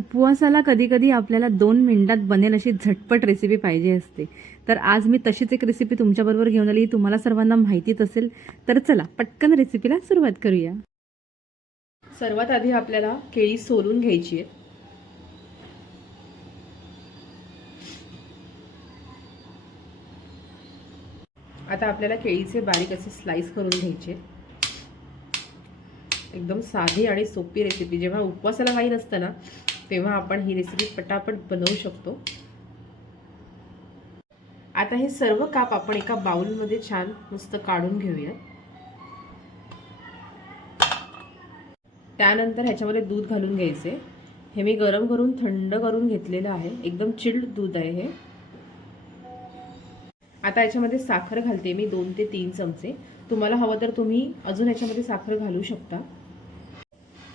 उपवासाला कधी कधी आपल्याला 2 मिनिटात बनेल अशी झटपट रेसिपी पाहिजे असते. तर आज मी तशीच एक रेसिपी तुमच्याबरोबर घेऊन आली. तुम्हाला सर्वांना माहितीच असेल. तर चला पटकन रेसिपीला सुरुवात करूया. सर्वात आधी आपल्याला केळी सोलून घ्यायची आहे. आता आपल्याला केळीचे बारीक असे स्लाइस करून घ्यायचे. एकदम साधी आणि सोपी रेसिपी. जेव्हा उपवासाला काही नसतं ना तेव्हा आपण ही रेसिपी पटापट बनवू शकतो. आता हे सर्व काप आपण एका बाउलमध्ये छान मस्त काढून घेऊया. त्यानंतर ह्याच्यामध्ये दूध घालून घ्यायचे. हे मी गरम करून थंड करून घेतलेलं आहे. एकदम चिल्ड दूध आहे हे. आता याच्यामध्ये साखर घालते मी 2 ते 3 चमचे. तुम्हाला हवं तर तुम्ही अजून याच्यामध्ये साखर घालू शकता.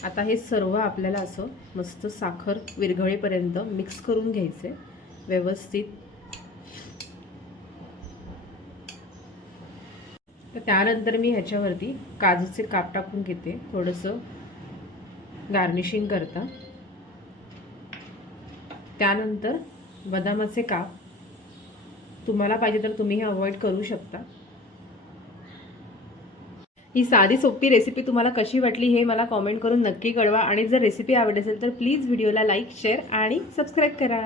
आता हे सर्व आपल्याला असं मस्त साखर विरघळेपर्यंत मिक्स करून घ्यायचे व्यवस्थित. तर त्यानंतर मी ह्याच्यावरती काजूचे काप टाकून घेते थोडंसं गार्निशिंग करता. त्यानंतर बदामाचे काप. तुम्हाला पाहिजे तर तुम्ही हे अवॉइड करू शकता. ही साधी सोपी रेसिपी तुम्हाला कशी वाटली हे मला कमेंट करून नक्की कळवा. आणि जर रेसिपी आवडली असेल तर प्लीज व्हिडिओला लाईक, शेअर आणि सबस्क्राईब करा.